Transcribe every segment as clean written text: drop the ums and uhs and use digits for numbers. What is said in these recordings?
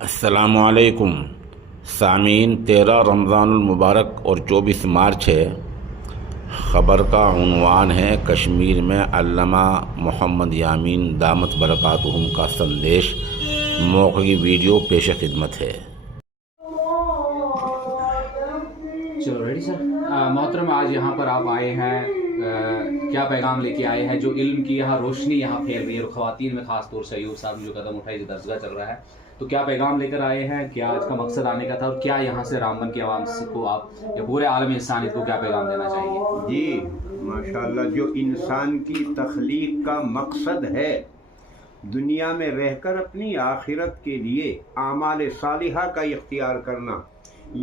السلام علیکم سامعین، 13 رمضان المبارک اور 24 مارچ ہے۔ خبر کا عنوان ہے کشمیر میں علامہ محمد یامین دامت برکاتہم کا سندیش۔ موقع کی ویڈیو پیش خدمت ہے۔ چلو ریڈی سر۔ محترم، آج یہاں پر آپ آئے ہیں، کیا پیغام لے کے آئے ہیں؟ جو علم کی یہاں روشنی یہاں پھیل رہی ہے، اور خواتین میں خاص طور سے ایوب صاحب نے جو قدم اٹھائی، جو درسگاہ چل رہا ہے، تو کیا پیغام لے کر آئے ہیں؟ کیا آج کا مقصد آنے کا تھا، اور کیا یہاں سے رامبن کی عوام کو آپ یا پورے عالم انسانیت کو کیا پیغام دینا چاہیں گے؟ جی ماشاءاللہ، جو انسان کی تخلیق کا مقصد ہے دنیا میں رہ کر اپنی آخرت کے لیے اعمال صالحہ کا اختیار کرنا،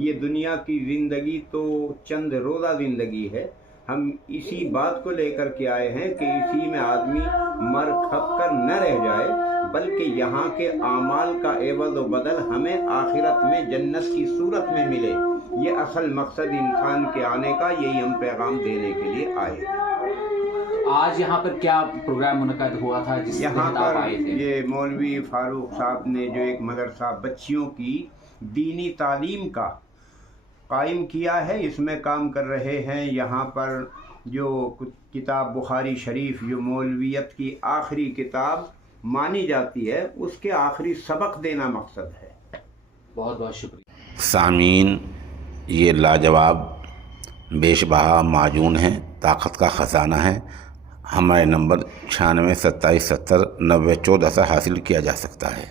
یہ دنیا کی زندگی تو چند روزہ زندگی ہے۔ ہم اسی بات کو لے کر کے آئے ہیں کہ اسی میں آدمی مر کھپ کر نہ رہ جائے، بلکہ یہاں کے اعمال کا عوض و بدل ہمیں آخرت میں جنت کی صورت میں ملے۔ یہ اصل مقصد انسان کے آنے کا، یہی ہم پیغام دینے کے لیے آئے۔ آج یہاں پر کیا پروگرام منعقد ہوا تھا جس یہاں تحت آپ پر آئے تھے؟ یہ مولوی فاروق صاحب نے جو ایک مدرسہ بچیوں کی دینی تعلیم کا قائم کیا ہے، اس میں کام کر رہے ہیں۔ یہاں پر جو کتاب بخاری شریف، جو مولویت کی آخری کتاب مانی جاتی ہے، اس کے آخری سبق دینا مقصد ہے۔ بہت بہت شکریہ۔ سامعین، یہ لاجواب بیش بہا معجون ہے، طاقت کا خزانہ ہے۔ ہمارے نمبر 96 27 70 90 14 سے حاصل کیا جا سکتا ہے۔